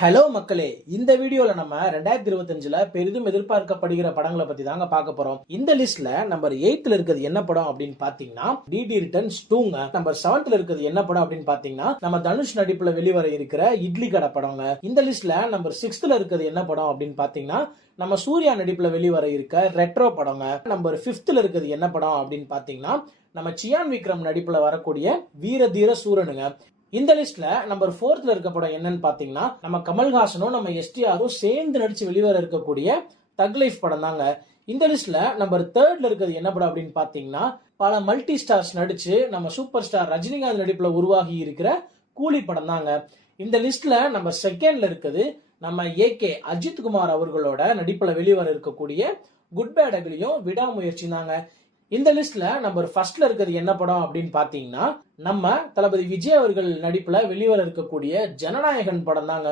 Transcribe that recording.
Hello மக்களே, இந்த வீடியோல நம்ம 2025ல பெரிதும் எதிர்பார்க்கப்படுகிற படங்களை பத்தி தாங்க பார்க்க போறோம். இந்த லிஸ்ட்ல நம்பர் 8ல இருக்கிறது என்ன படம் அப்படின்னு பாத்தீங்கன்னா டிடி ரிட்டர்ன்ஸ் 2ங்க. நம்பர் 7ல இருக்கிறது என்ன படம் அப்படின்னு பாத்தீங்கன்னா நம்ம தனுஷ் நடிப்புல வெளிவர இருக்கிற இட்லி கடை படங்க. இந்த லிஸ்ட்ல நம்பர் 6ல இருக்கிறது என்ன படம் அப்படின்னு பாத்தீங்கன்னா நம்ம சூர்யா நடிப்புல வெளிவர இருக்க ரெட்ரோ படங்க. நம்பர் 5ல இருக்கிறது என்ன படம் அப்படின்னு பாத்தீங்கன்னா நம்ம சியான் விக்ரம் நடிப்புல வரக்கூடிய வீர தீர சூரனுங்க. இந்த லிஸ்ட்ல நம்பர் 4ல இருக்க படம் என்னன்னு பாத்தீங்கன்னா நம்ம கமல்ஹாசனும் நம்ம எஸ்டிஆரும் சேர்ந்து நடிச்சு வெளிவர இருக்கக்கூடிய தக் லைஃப் படம் தாங்க. இந்த லிஸ்ட்ல நம்பர் 3ல இருக்கிறது என்ன படம் அப்படின்னு பாத்தீங்கன்னா பல மல்டி ஸ்டார்ஸ் நடிச்சு நம்ம சூப்பர் ஸ்டார் ரஜினிகாந்த் நடிப்புல உருவாகி இருக்கிற கூலி படம் தாங்க. இந்த லிஸ்ட்ல நம்பர் 2ல இருக்குது நம்ம ஏகே அஜித் குமார் அவர்களோட நடிப்புல வெளிவர இருக்கக்கூடிய குட் பேட் அக்லியும் விடாமுயற்சி தாங்க. இந்த லிஸ்ட்ல நம்பர் 1ல இருக்கிறது என்ன படம் அப்படின்னு பாத்தீங்கன்னா நம்ம தளபதி விஜய் அவர்கள் நடிப்புல வெளிவர இருக்கக்கூடிய ஜனநாயகன் படம் தாங்க.